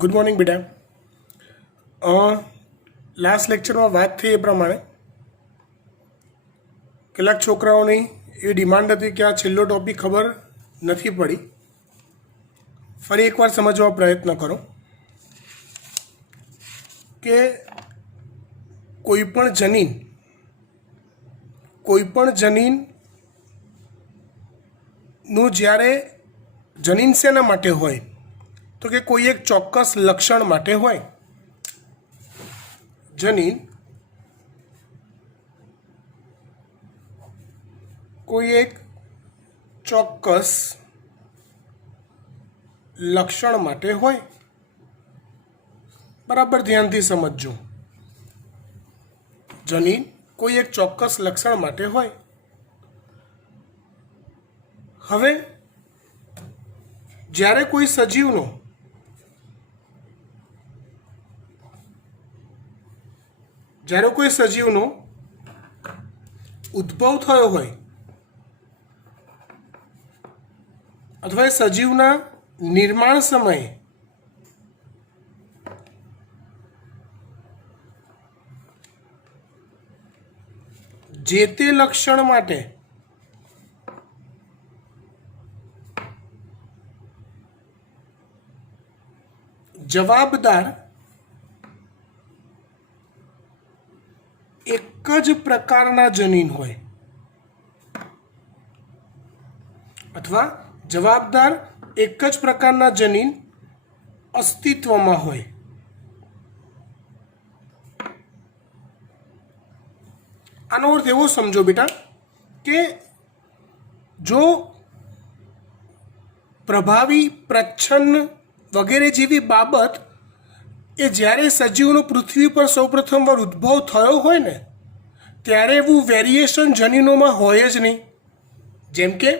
Good morning બેટા. Last લેક્ચરમાં વાત થઈ એ પ્રમાણે કેટલાક છોકરાઓની એ ડિમાન્ડ હતી કે આ છેલ્લો ટોપિક ખબર નથી પડી. ફરી એકવાર સમજવા પ્રયત્ન કરો કે કોઈપણ જનીનનું જ્યારે જનીન શેના માટે હોય તો કે કોઈ એક ચોક્કસ લક્ષણ માટે હોય. જનીન કોઈ એક ચોક્કસ લક્ષણ માટે હોય. બરાબર ધ્યાનથી સમજજો. જનીન કોઈ એક ચોક્કસ લક્ષણ માટે હોય. હવે જ્યારે કોઈ સજીવનો ઉદ્ભવ થયો હોય અથવા એ સજીવના નિર્માણ સમયે જે તે લક્ષણ માટે જવાબદાર એક જ પ્રકારના જનીન હોય અથવા જવાબદાર એક જ પ્રકારના જનીન અસ્તિત્વમાં હોય. આનો અર્થ એવો સમજો બેટા કે જો પ્રભાવી, પ્રચ્છન્ન વગેરે જેવી બાબત એ જ્યારે સજીવનો પૃથ્વી પર સૌપ્રથમ વાર ઉદ્ભવ થયો હોય ને ત્યારે એવું વેરિએશન જનીનોમાં હોય જ નહીં. જેમ કે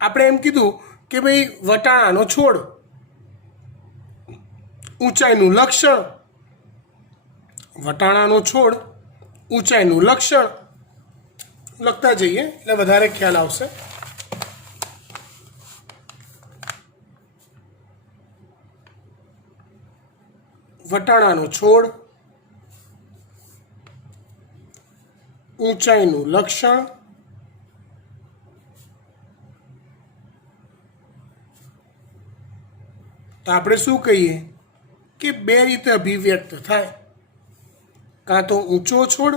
આપણે એમ કીધું કે ભાઈ વટાણાનો છોડ, ઊંચાઈનું લક્ષણ, વટાણાનો છોડ, ઊંચાઈનું લક્ષણ લખતા જઈએ એટલે વધારે ખ્યાલ આવશે. વટાણાનો છોડ, ઊંચાઈનું લક્ષણ, તો આપણે શું કહીએ કે બે રીતે અભિવ્યક્ત થાય. કાં તો ઊંચો છોડ,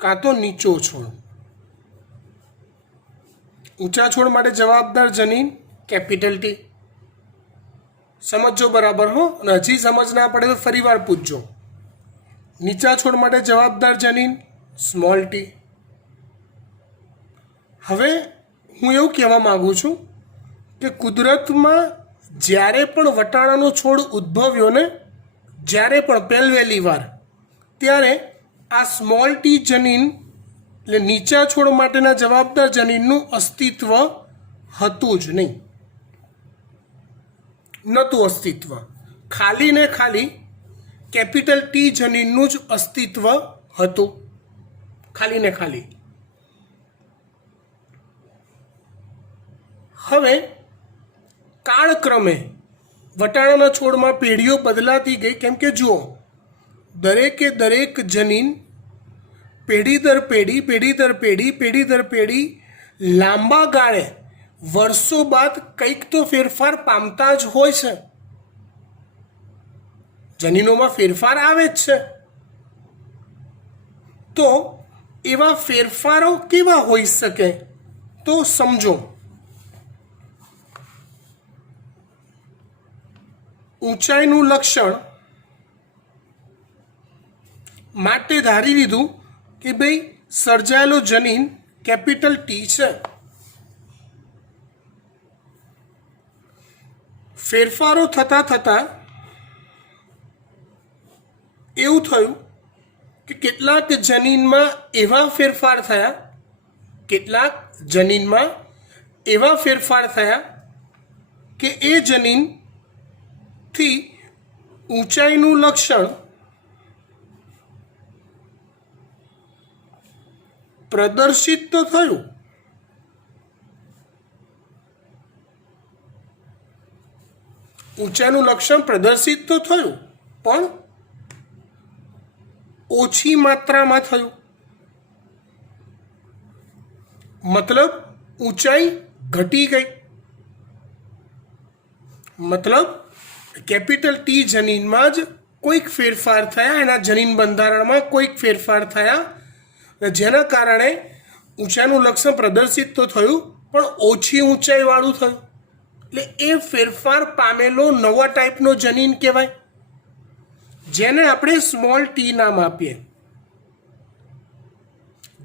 કાં તો નીચો છોડ. ઊંચા છોડ માટે જવાબદાર જનીન કેપિટલ ટી. સમજો બરાબર હો, અને હજી સમજ ના પડે તો ફરી વાર પૂછજો. નીચા છોડ માટે જવાબદાર જનીન સ્મોલ ટી. હવે હું એવું કહેવા માગું છું કે કુદરતમાં જ્યારે પણ વટાણાનો છોડ ઉદ્ભવ્યો ને, જ્યારે પણ પહેલી વાર, ત્યારે આ સ્મોલ ટી જનીન એટલે નીચા છોડ માટેના જવાબદાર જનીનનું અસ્તિત્વ હતું જ નહીં. નહોતું અસ્તિત્વ. ખાલી ને ખાલી કેપિટલ ટી જનીનનું જ અસ્તિત્વ હતું. ખાલી ને ખાલી. હવે કાળક્રમે વટાણાના છોડમાં પેઢીઓ બદલાતી ગઈ. કેમ કે જુઓ, દરેકે દરેક જનીન પેઢી દર પેઢી લાંબા ગાળે વર્ષો બાદ કંઈક તો ફેરફાર પામતા જ હોય છે. જનીનોમાં ફેરફાર આવે જ છે. તો એવા ફેરફારો કેવા હોઈ શકે તો સમજો. ઊંચાઈનું લક્ષણ માટે ધારી લીધું કે ભાઈ સર્જાયેલો જનીન કેપિટલ ટી છે. ફેરફારો થતાં એવું થયું કે કેટલાક જનીનમાં એવા ફેરફાર થયા કે એ જનીનથી ઊંચાઈનું લક્ષણ પ્રદર્શિત તો થયું, ઊંચાઈનું લક્ષણ પ્રદર્શિત તો થયું પણ ઓછી માત્રામાં થયું. મતલબ ઊંચાઈ ઘટી ગઈ. મતલબ કેપિટલ ટી જનીનમાં જ કોઈક ફેરફાર થયા, એના જનીન બંધારણમાં કોઈક ફેરફાર થયા, જેના કારણે ઊંચાઈનું લક્ષણ પ્રદર્શિત તો થયું પણ ઓછી ઊંચાઈવાળું થયું. એટલે એ ફેરફાર પામેલો નવા ટાઈપનો જનીન કહેવાય, જેને આપણે સ્મોલ ટી નામ આપીએ.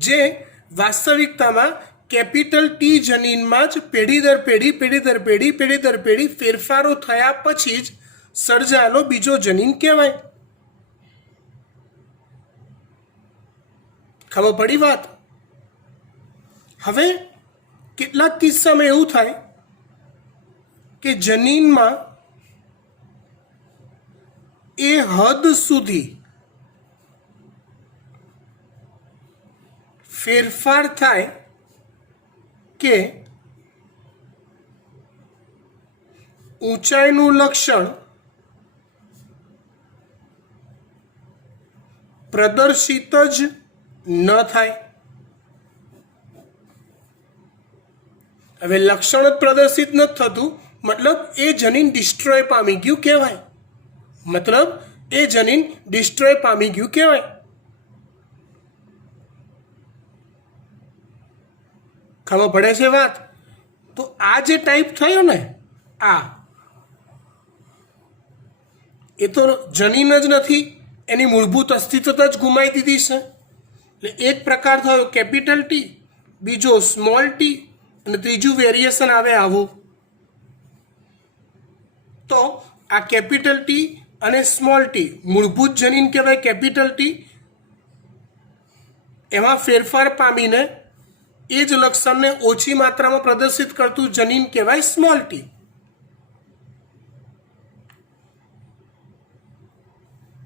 જે વાસ્તવિકતામાં કેપિટલ ટી જનીનમાં જ પેઢી દર પેઢી ફેરફારો થયા પછી જ સર્જાયેલો બીજો જનીન કહેવાય. ખબર પડી વાત? હવે કેટલાક કિસ્સામાં એવું થાય કે જનીનમાં એ હદ સુધી ફેરફાર થાય કે ઊંચાઈનું લક્ષણ પ્રદર્શિત જ ન થાય. હવે લક્ષણ જ પ્રદર્શિત નથી થતું, મતલબ એ જનીન ડિસ્ટ્રોય પામી ગયું કહેવાય. ખબર પડે છે વાત? તો આ જે ટાઈપ થયો ને, આ એ તો જનીન જ નથી, એની મૂળભૂત અસ્તિત્વતા જ ગુમાવી દીધી છે. એટલે એક પ્રકાર થયો કેપિટલ ટી, બીજો સ્મોલ ટી, અને ત્રીજું વેરિએશન આવે આવું. તો આ કેપિટલ ટી અને સ્મોલ ટી મૂળભૂત જનીન કહેવાય કેપિટલ ટી, એમાં ફેરફાર પામીને એ જ લક્ષણને ઓછી માત્રામાં પ્રદર્શિત કરતું જનીન કહેવાય સ્મોલ ટી.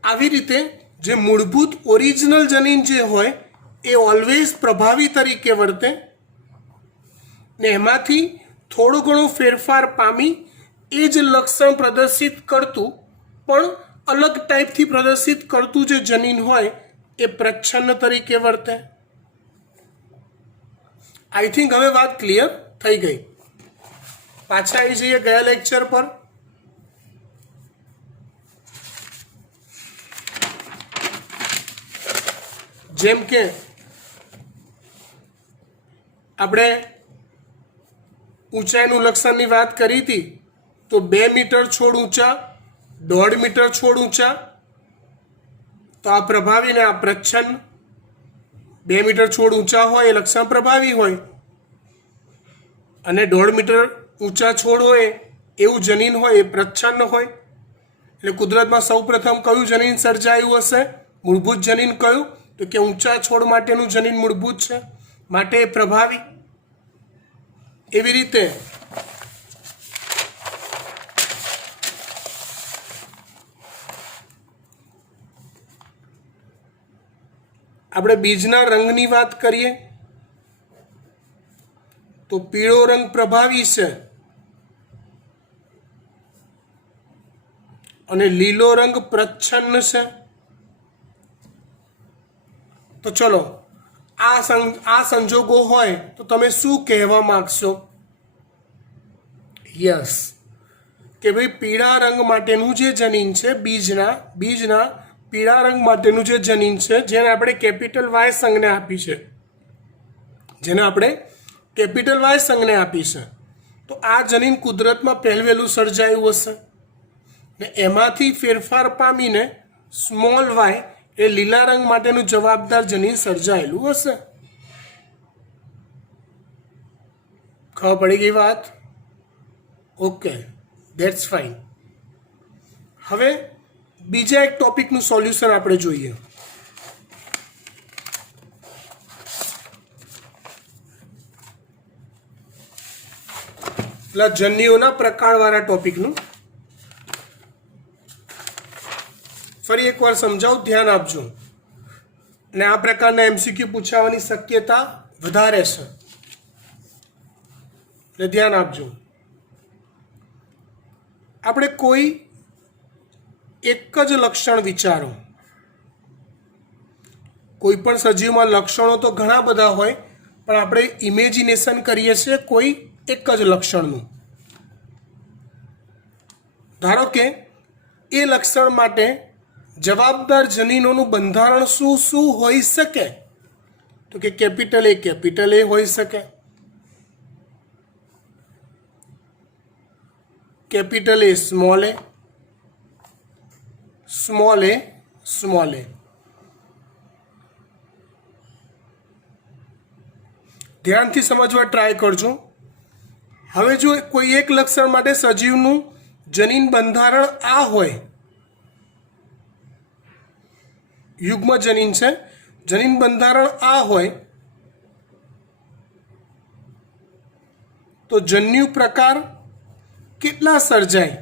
આવી રીતે જે મૂળભૂત ઓરિજિનલ જનીન જે હોય એ ઓલવેઝ પ્રભાવી તરીકે વર્તે ને એમાંથી થોડો ઘણો ફેરફાર પામી એ જ લક્ષણ પ્રદર્શિત કરતું પણ અલગ ટાઈપથી પ્રદર્શિત કરતું જે જનીન હોય એ પ્રચ્છન્ન તરીકે વર્તે. આઈ થિંક હવે વાત ક્લિયર થઈ ગઈ. પાછા આવી જઈએ ગયા લેક્ચર પર. જેમ કે આપણે ઊંચાઈનું લક્ષણની વાત કરી હતી, તો 2 મીટર છોડ ઊંચા, 1.5 મીટર છોડ ઊંચા, તો આ પ્રભાવી ને આ પ્રચ્છન્ન. 2 મીટર છોડ ઊંચા હોય એ લક્ષણ પ્રભાવી હોય, અને 1.5 મીટર ઊંચા છોડ હોય એવું જનીન હોય એ પ્રચ્છન્ન હોય. એટલે કુદરતમાં સૌપ્રથમ કયું જનીન સર્જાયું હશે? મૂળભૂત જનીન કયું? તો કે ઊંચા છોડ માટેનું જનીન મૂળભૂત છે, માટે એ પ્રભાવી. એવી રીતે આપણે બીજના રંગની વાત કરીએ તો પીળો રંગ પ્રભાવી છે અને લીલો રંગ પ્રચ્છન્ન છે. તો ચલો આ સંજોગો હોય તો તમે શું કહેવા માંગશો? યસ, કે ભાઈ પીળા રંગ માટેનું જે જનીન છે, બીજના પીળા રંગ માટેનું જે જનીન છે, જેને આપણે કેપિટલ વાય સંજ્ઞા આપી છે, તો આ જનીન કુદરતમાં પહેલવેલું સર્જાયું હશે ને એમાંથી ફેરફાર પામીને સ્મોલ વાય એ લીલા રંગ માટેનું જવાબદાર જનીન સર્જાયેલું હશે. ખબર પડી ગઈ વાત? Okay, that's fine. હવે બીજા એક ટોપિકનું સોલ્યુશન આપણે જોઈએ. પેલા જન્યુઓના પ્રકારવાળા ટોપિકનું ફરી એકવાર સમજાવું, ધ્યાન આપજો. અને આ પ્રકારના MCQ પૂછાવાની શક્યતા વધારે છે, એટલે ધ્યાન આપજો. આપણે કોઈ એક જ લક્ષણ વિચારો. કોઈ પણ સજીવમાં લક્ષણો તો ઘણા બધા હોય, પણ આપણે ઇમેજિનેશન કરીએ છીએ કોઈ એક જ લક્ષણનું. ધારો કે એ લક્ષણ માટે જવાબદાર જનીનોનું બંધારણ શું શું હોઈ શકે? તો કે કેપિટલ એ હોઈ શકે, capital A, small A, small A, small A. ધ્યાનથી સમજવા ટ્રાય કરજો. હવે જો કોઈ એક લક્ષણ માટે સજીવનું જનીન બંધારણ આ હોય, યુગ્મ જનીન છે, જનીન બંધારણ આ હોય, તો જન્યુ પ્રકાર કેટલા સર્જાય?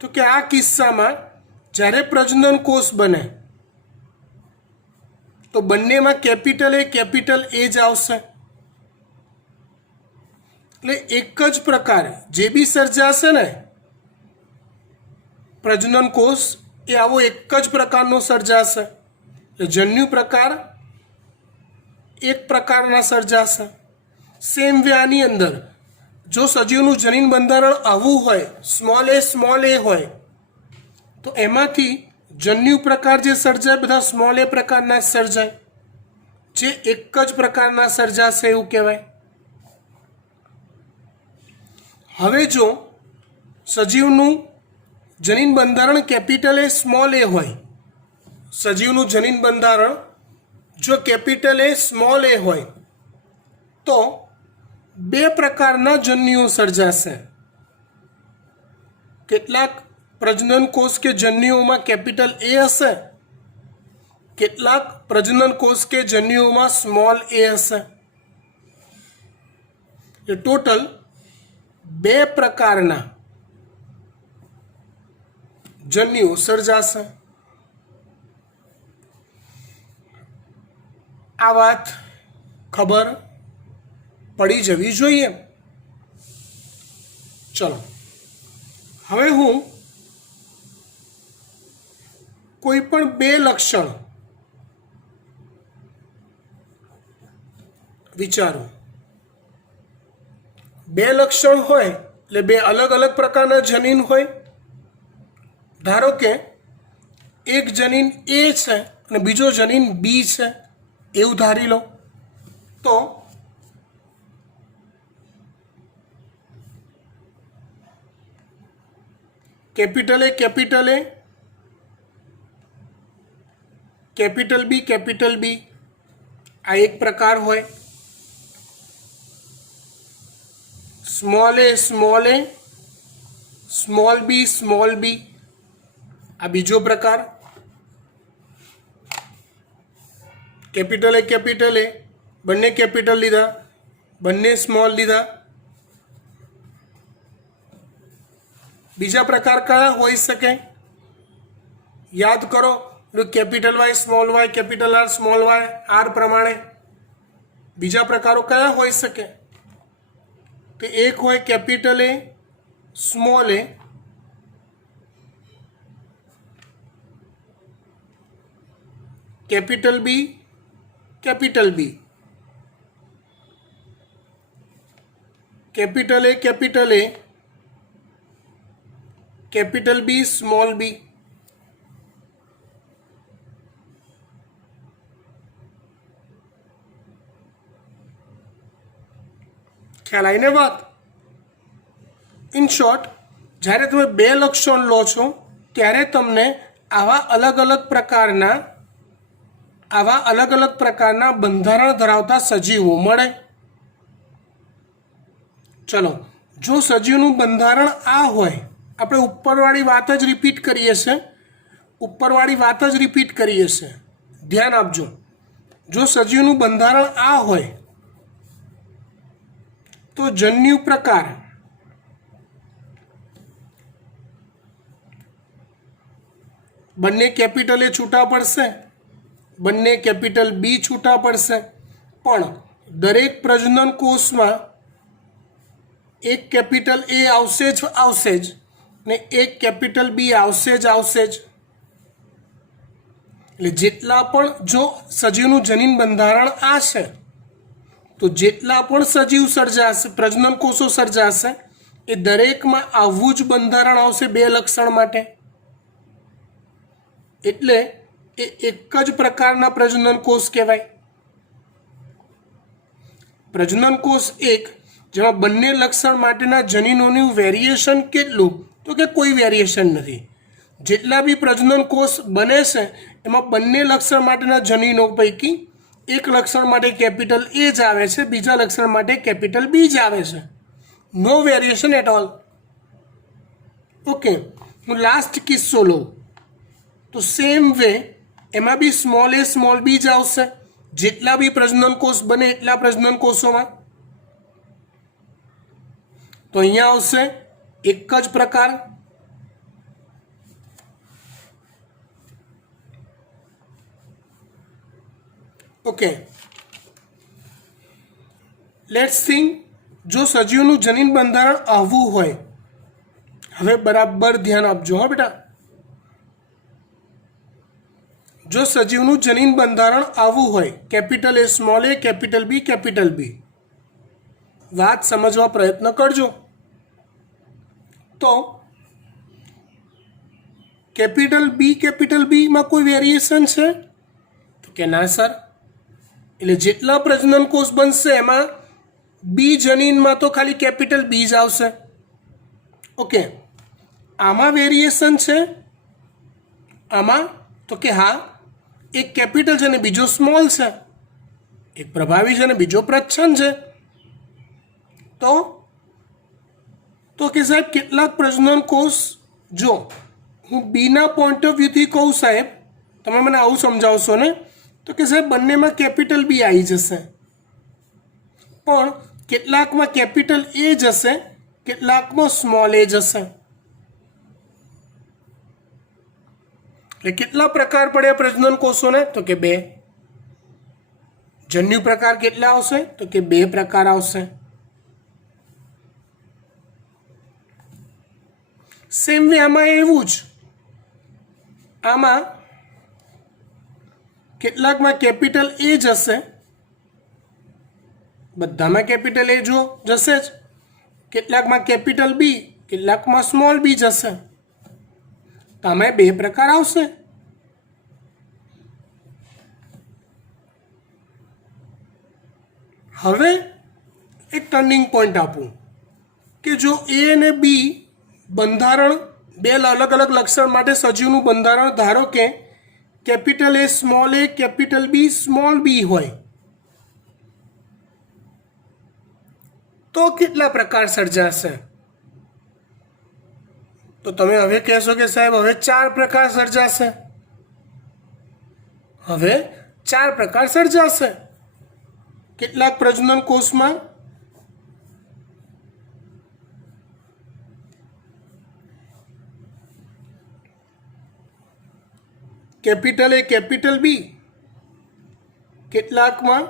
તો કે આ કિસ્સામાં જ્યારે પ્રજનન કોષ બને તો બંનેમાં કેપિટલ એ જ આવશે. એટલે એક જ પ્રકાર જે બી સર્જાશે ને પ્રજનન કોષ, એ આવો એક જ પ્રકારનો સર્જાશે. એટલે જન્યુ પ્રકાર એક પ્રકારના સર્જાશે. સેમ વે આની અંદર જો સજીવનું જનીન બંધારણ આવું હોય, સ્મોલ એ હોય, તો એમાંથી જન્યુ પ્રકાર જે સર્જાય બધા સ્મોલ એ પ્રકારના સર્જાય, જે એક જ પ્રકારના સર્જાશે એવું કહેવાય. હવે જો સજીવનું જનીન બંધારણ કેપિટલ એ સ્મોલ એ હોય, સજીવનું જનીન બંધારણ જો કેપિટલ એ સ્મોલ એ હોય, તો બે પ્રકારના જન્યુઓ સર્જાશે. કેટલાક પ્રજનન કોષ કે જન્યુઓમાં કેપિટલ એ હશે, કેટલાક પ્રજનન કોષ કે જન્યુઓમાં સ્મોલ એ હશે. એ ટોટલ બે પ્રકારના જન્યુઓ સર્જાશે. આ વાત ખબર પડી જવી જોઈએ. ચલો, હવે હું કોઈ પણ બે લક્ષણ વિચારું. બે લક્ષણ હોય એટલે બે અલગ અલગ પ્રકારના જનીન હોય. ધારો કે એક જનીન એ છે અને બીજો જનીન બી છે, એવું ધારી લો. તો કેપિટલ એ, કેપિટલ બી આ એક પ્રકાર હોય. સ્મોલ એ, સ્મોલ બી આ બીજો પ્રકાર. કેપિટલ એ, બંને કેપિટલ લીધા, બંને સ્મોલ લીધા. બીજા પ્રકાર કયા હોઈ શકે? યાદ કરો, capital Y, small Y, capital R, small Y, R પ્રમાણે બીજા પ્રકારો કયા હોઈ શકે? તો એક હોય capital A, small A, capital B, capital B, capital A, capital B, small B. ખ્યાલ આવીને વાત? ઇન શોર્ટ, જ્યારે તમે બે લક્ષણ લો છો ત્યારે તમને આવા અલગ અલગ પ્રકારના બંધારણ ધરાવતા સજીવો મળે. ચલો, જો સજીવનું બંધારણ આ હોય, આપણે ઉપરવાળી વાત જ રિપીટ કરીએ છીએ. ધ્યાન આપજો. જો સજીવનું બંધારણ આ હોય તો જન્યુ પ્રકાર બંને કેપિટલ એ છૂટા પડશે, બંને કેપિટલ બી છૂટા પડશે, પણ દરેક પ્રજનન કોષમાં એક કેપિટલ એ આવશે જ, ને એક કેપિટલ બી આવશે જ એટલે જેટલા પણ જો સજીવનું જનીન બંધારણ આ છે તો જેટલા પણ સજીવ સર્જાશે, પ્રજનન કોષો સર્જાશે, એ દરેકમાં આવું જ બંધારણ આવશે બે લક્ષણ માટે. એટલે એ એક જ પ્રકારના પ્રજનન કોષ કહેવાય. પ્રજનન કોષ એક જેમાં બંને લક્ષણ માટેના જનીનોનું વેરિએશન કેટલું? તો કે કોઈ વેરિએશન નથી. જેટલા બી પ્રજનન કોષ બને છે એમાં બંને લક્ષણ માટેના જનીનો પૈકી એક લક્ષણ માટે કેપિટલ એ જ આવે છે, બીજા લક્ષણ માટે કેપિટલ બી જ આવે છે. નો વેરિએશન એટ ઓલ. ઓકે, હું લાસ્ટ કિસ્સો લઉં તો સેમ વે એમાં બી સ્મોલ એ સ્મોલ બી જ આવશે. જેટલા બી પ્રજનન કોષ બને એટલા પ્રજનન કોષોમાં તો અહીંયા આવશે એક જ પ્રકાર. ઓકે, લેટ્સ થિંક જો સજીવનું જનીન બંધારણ આવું હોય, હવે બરાબર ધ્યાન આપજો હા બેટા. જો સજીવનું જનીન બંધારણ આવું હોય, capital A small A, capital B, વાત સમજવા પ્રયત્ન કરજો. તો કેપિટલ બીમાં કોઈ વેરિએશન છે? તો કે ના સર. એટલે જેટલા પ્રજનન કોષ બનશે એમાં બી જનીનમાં તો ખાલી કેપિટલ બી જ આવશે. ઓકે, આમાં વેરિએશન છે? આમાં તો કે હા, એક કેપિટલ છે ને બીજો સ્મોલ છે, એક પ્રભાવી છે ને બીજો પ્રચ્છન્ન છે. તો કે સાહેબ કેટલાક પ્રજનન કોષ, જો હું બીના પોઈન્ટ ઓફ વ્યૂથી કહું સાહેબ, તમે મને આવું સમજાવશો ને, તો કે સાહેબ બંનેમાં કેપિટલ બી આવી જશે, પણ કેટલાકમાં કેપિટલ એ જશે, કેટલાકમાં સ્મોલ એ જશે. એટલે કેટલા પ્રકાર પડ્યા પ્રજનન કોષોને? તો કે બે. જન્યુ પ્રકાર કેટલા આવશે? તો કે બે પ્રકાર આવશે. સેમ વે આમાં એવું જ, આમાં કેટલાકમાં કેપિટલ એ જશે, બધામાં કેપિટલ એ જો જશે જ, કેટલાકમાં કેપિટલ બી, કેટલાકમાં સ્મોલ બી જશે. તો આમાં બે પ્રકાર આવશે. હવે એક ટર્નિંગ પોઈન્ટ આપું કે જો એ અને બી બંધારણ બે અલગ અલગ લક્ષણ માટે સજીવનું બંધારણ, ધારો કે capital A small A, capital B small B હોય, તો કેટલા પ્રકાર સર્જાશે? તો તમે હવે કહેશો કે સાહેબ હવે 4 પ્રકાર સર્જાશે. હવે 4 પ્રકાર સર્જાશે. કેટલાક પ્રજનન કોષમાં કેપિટલ એ કેપિટલ બી, કેટલાકમાં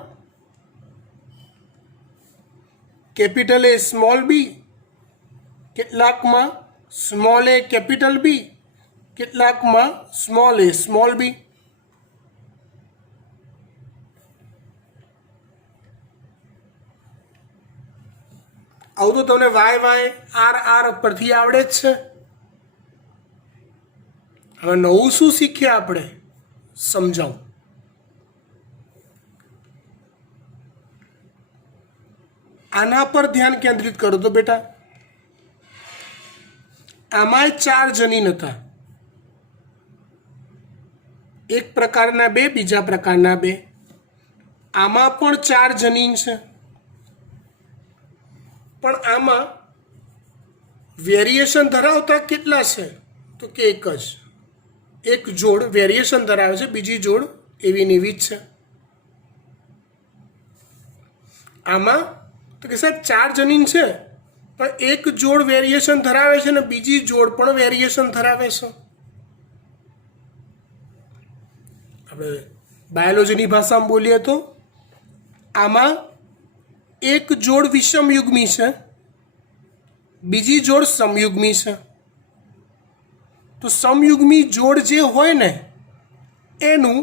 કેપિટલ એ સ્મોલ બી, કેટલાકમાં સ્મોલ એ કેપિટલ બી, કેટલાકમાં સ્મોલ એ સ્મોલ બી. આવું તો તમને YYRR પરથી આવડે જ છે. હવે નવું શું શીખ્યા આપણે? સમજાવું. આના પર ધ્યાન કેન્દ્રિત કરો તો બેટા, આમાં 4 જનીન હતા, એક પ્રકારના બે, બીજા પ્રકારના બે. આમાં પણ 4 જનીન છે, પણ આમાં વેરિએશન ધરાવતા કેટલા છે? તો કે એક જ. એક જોડ વેરિએશન ધરાવે છે, બીજી જોડ એવી ને એવી જ છે. આમાં તો કે સાહેબ 4 જનીન છે, પણ એક જોડ વેરિએશન ધરાવે છે ને બીજી જોડ પણ વેરિએશન ધરાવે છે. આપણે બાયોલોજીની ભાષામાં બોલીએ તો આમાં એક જોડ વિષમયુગ્મી છે, બીજી જોડ સમયુગ્મી છે. તો સમયુગ્મી જોડ જે હોય ને એનું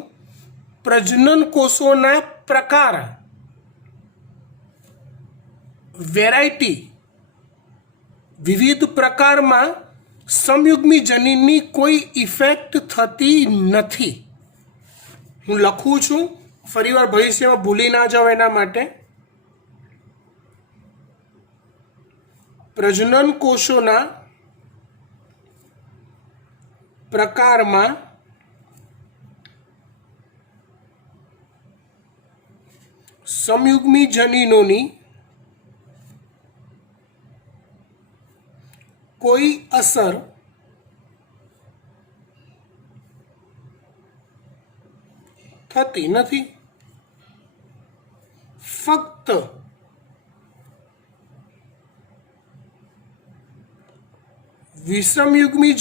પ્રજનન કોષોના પ્રકાર વેરાયટી વિવિધ પ્રકારમાં સમયુગ્મી જનીનની કોઈ ઇફેક્ટ થતી નથી. હું લખું છું, ફરીવાર ભવિષ્યમાં ભૂલી ના જાઓ એના માટે. પ્રજનન કોષોના પ્રકારમાં સમયુગ્મી જનીનોની કોઈ અસર થતી નથી. ફક્ત વિષમયુગ્મી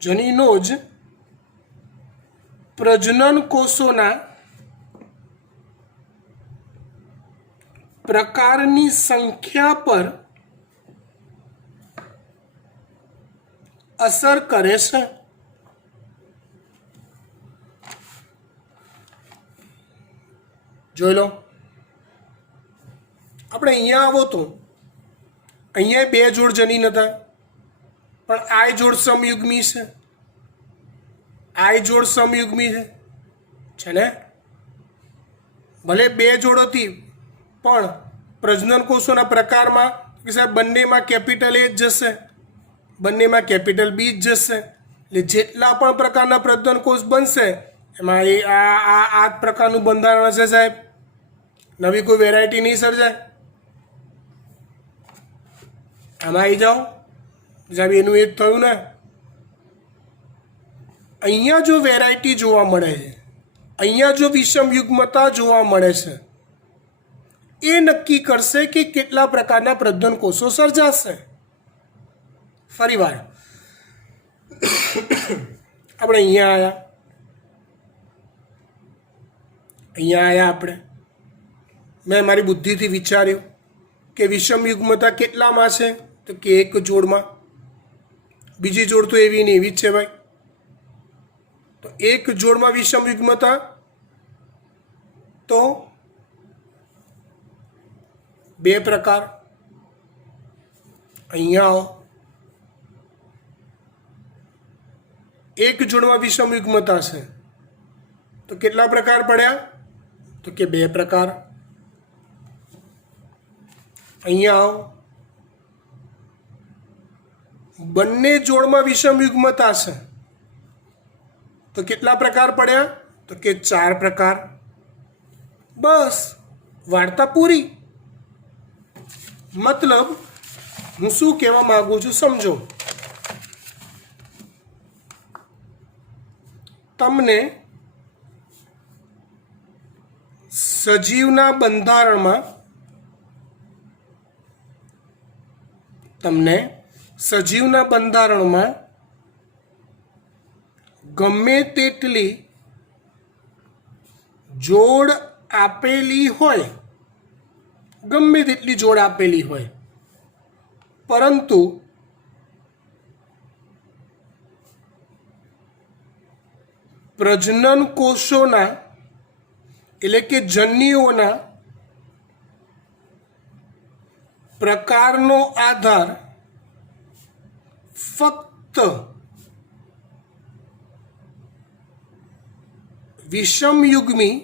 જનીનો જ પ્રજનન કોષોના પ્રકારની સંખ્યા પર અસર કરે છે. જોઈ લો, આપણે અહીંયા આવો તો અહીંયા 2 જોડ જનીન હતા, પણ આ જોડ સમયુગ્મી છે, આ જોડ સમયુગ્મી છે ને. ભલે 2 જોડ હતી પણ પ્રજનન કોષોના પ્રકારમાં કે સાહેબ બંનેમાં કેપિટલ એ જ જશે, બંનેમાં કેપિટલ બી જ જશે. એટલે જેટલા પણ પ્રકારના પ્રજનન કોષ બનશે એમાં આ પ્રકારનું બંધારણ હશે સાહેબ. નવી કોઈ વેરાયટી નહીં સર્જાય. આમાં આવી જાઓ સાહેબ, એનું એ જ થયું ને. અહીંયા જો વેરાયટી જોવા મળે છે, અહીંયા જો વિષમયુગ્મતા જોવા મળે છે, એ નક્કી કરશે કે કેટલા પ્રકારના પ્રજનન કોષો સર્જાશે. ફરીવાર આપણે અહીંયા આવ્યા આપણે, મેં મારી બુદ્ધિથી વિચાર્યું કે વિષમયુગ્મતા કેટલામાં છે, તો કે 1 જોડમાં. બીજી જોડ તો એવી ને એવી જ છે ભાઈ. તો 1 જોડમાં વિષમયુગ્મતા તો 2 પ્રકાર. અહીંયા આવો, 1 જોડમાં વિષમયુગ્મતા છે તો કેટલા પ્રકાર પડ્યા, તો કે 2 પ્રકાર. અહીંયા આવો, બંને જોડમાં વિષમયુગ્મતા છે તો કેટલા પ્રકાર પડ્યા, તો કે 4 પ્રકાર. બસ વાર્તા પૂરી. મતલબ હું શું કહેવા માંગુ છું સમજો. તમને સજીવના બંધારણમાં ગમે તેટલી જોડ આપેલી હોય, પરંતુ પ્રજનન કોષોના એટલે કે જન્યુઓના પ્રકારનો આધાર ફક્ત વિષમયુગ્મી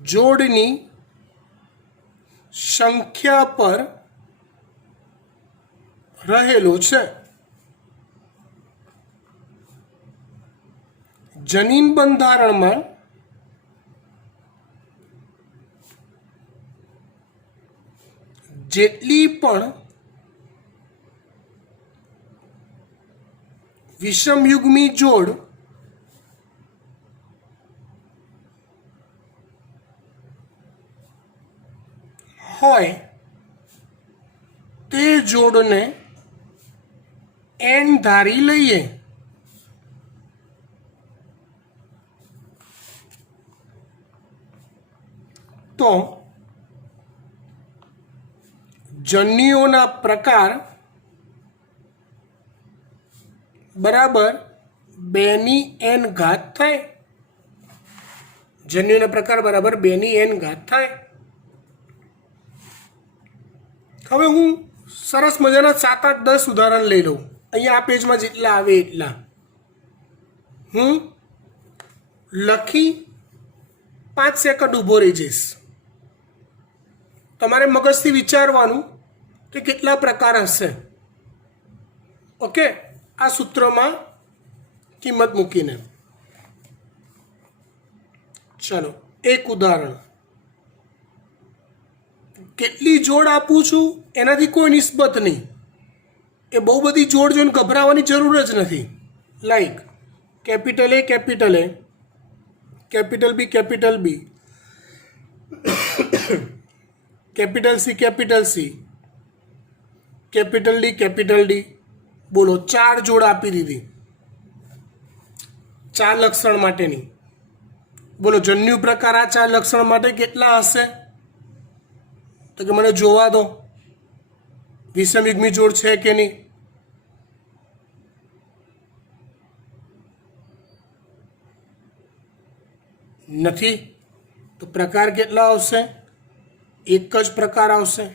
જોડની સંખ્યા પર રહેલો છે. જનીન બંધારણમાં જેટલી પણ વિષમયુગ્મી જોડ હોય તે જોડને n ધારી લઈએ તો જન્યુઓના પ્રકાર બરાબર 2n થાય। જન્યુનો પ્રકાર બરાબર 2n થાય। હવે હું સરસ મજાના 7, 8, 10 ઉદાહરણ લઈ લઉં। અહીંયા આ પેજમાં જેટલા આવે એટલા હું લખી 5 સેકન્ડ ઊભો રહી જઈશ। તમારે મગજથી વિચારવાનું કે કેટલા પ્રકાર હશે। ઓકે, આ સૂત્રમાં કિંમત મૂકીને ચલો એક ઉદાહરણ। કેટલી જોડ આપું છું એનાથી કોઈ નિસ્બત નહીં, એ બહુ બધી જોડ જોઈને ગભરાવાની જરૂર જ નથી। Like capital A, capital A, capital B, capital B, capital C, capital C, capital D, capital D। બોલો 4 જોડ આપી દીધી 4 લક્ષણ માટેની। બોલો જન્યુ પ્રકાર આ 4 લક્ષણ માટે કેટલા હશે? તો કે મને જોવા દો વિષમયુગ્મી જોડ છે કે નહીં। નથી તો પ્રકાર કેટલા આવશે? એક જ પ્રકાર આવશે।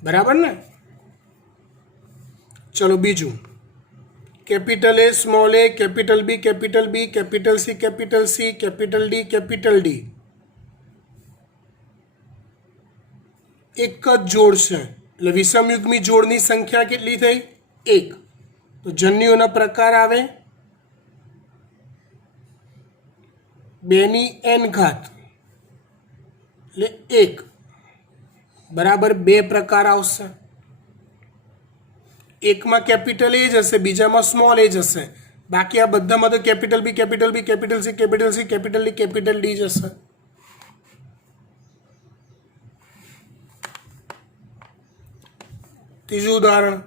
બરાબર ને? ચલો બીજું capital A, small a, capital B, capital B, capital C, capital C, capital D, capital D। એક જ જોડ છે એટલે વિષમયુગ્મી જોડની સંખ્યા કેટલી થઈ? 1। તો જન્યુઓના પ્રકાર આવે 2n એટલે 1 બરાબર 2 પ્રકાર આવશે। એકમાં કેપિટલ A જ હશે, બીજામાં સ્મોલ a જ હશે, બાકી આ બધામાં તો capital B, capital B, capital C, capital C, capital D, capital D જ હશે। ત્રીજું ઉદાહરણ।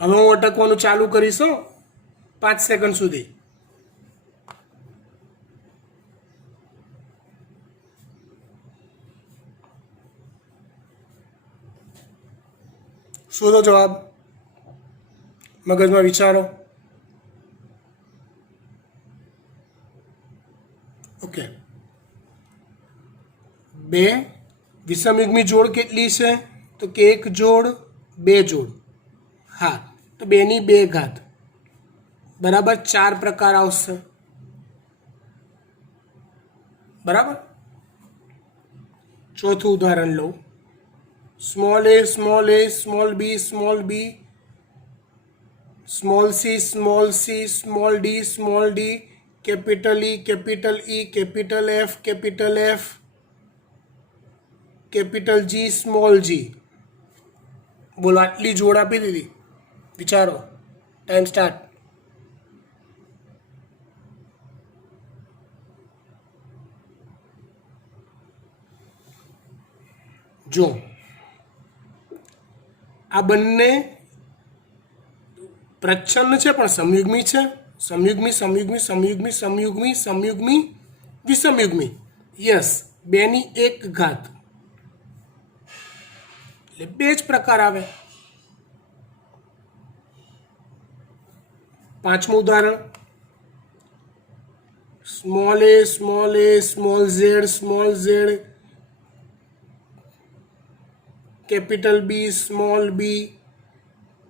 હવે હું અટકવાનું ચાલુ કરીશ 5 સેકન્ડ સુધી। શોધો જવાબ, મગજમાં વિચારો। ઓકે, 2 વિષમયુગ્મી જોડ કેટલી છે? તો કે 1 જોડ 2 જોડ। હા, તો 2 ની 2 ઘાત બરાબર 4 પ્રકાર આવશે। બરાબર। ચોથું ઉદાહરણ લઉં। Small a, small a, small b, small b, small c, small c, small d, small d, capital E, capital E, capital F, capital F, capital G, small g। બોલો આટલી જોડ આપી દીધી। વિચારો, ટાઈમ સ્ટાર્ટ। જો આ બંને પ્રચ્છન્ન છે પણ સમયુગ્મી છે। સમયુગ્મી, સમયુગ્મી, સમયુગ્મી, સમયુગ્મી, સમયુગ્મી, વિષમયુગ્મી। યસ, 2 ની 1 ઘાત એટલે 2 જ પ્રકાર આવે। પાંચમું ઉદાહરણ। Small a, small a, small z, small z, capital B, small b,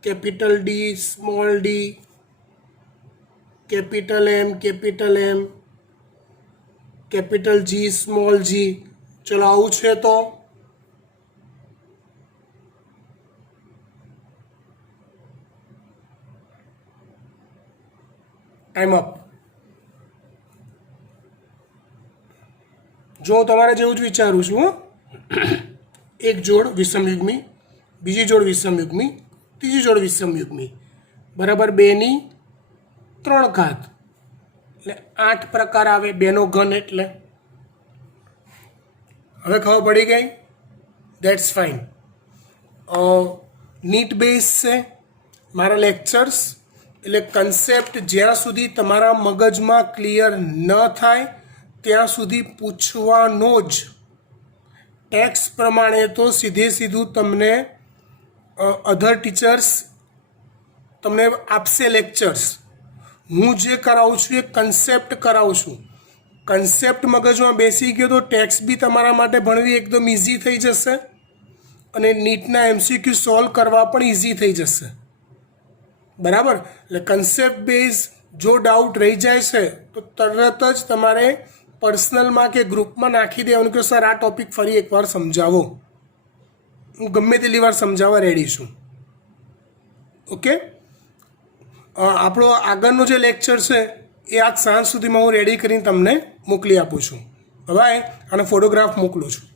capital D, small d, capital M, capital M, capital G, small g। ચલો આવું છે તો ટાઈમ અપ। જો તમારે જેવું જ વિચારું છું। એક જોડ વિષમયુગ્મી, બીજી જોડ વિષમયુગ્મી, ત્રીજી જોડ વિષમયુગ્મી બરાબર 2 ની 3 ઘાત એટલે 8 પ્રકાર આવે। 2 નો ઘન એટલે હવે ખબર પડી ગઈ? That's fine. નીટ બેઝ છે મારા લેક્ચર્સ, એટલે કન્સેપ્ટ જ્યાં સુધી તમારા મગજમાં ક્લિયર ન થાય ત્યાં સુધી પૂછવાનો જ। ટેક્સ પ્રમાણે તો સીધું તમને અધર ટીચર્સ તમને આપશે લેક્ચર્સ. હું જે કરાવું છું એ કન્સેપ્ટ કરાવું છું. કન્સેપ્ટ મગજમાં બેસી ગયો તો ટેક્સ બી તમારા માટે ભણવી એકદમ ઇઝી થઈ જશે અને નીટના MCQ સોલ્વ કરવા પણ ઇઝી થઈ જશે. બરાબર? એટલે કન્સેપ્ટ બેઝ જો ડાઉટ રહી જાય છે તો તરત જ તમારે પર્સનલમાં કે ગ્રુપમાં નાખી દેવાનું કે સર આ ટૉપિક ફરી એકવાર સમજાવો. હું ગમે તેટલી વાર સમજાવવા રેડી છું. ઓકે, આપણો આગળનો જે લેક્ચર છે એ આજ સાંજ સુધીમાં હું રેડી કરીને તમને મોકલી આપું છું. બાય. અને ફોટોગ્રાફ મોકલું છું.